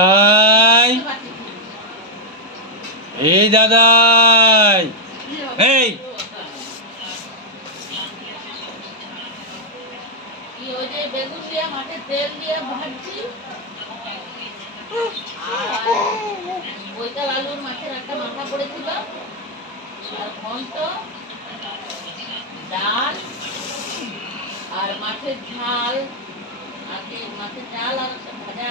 দাদাই এই দাদাই। এই। বৈকাল আলুর মাছের একটা মাথা পড়েছিল আর ডাল আর মাছের ঝাল মাছের ঝাল আর ভাজা।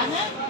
Yani?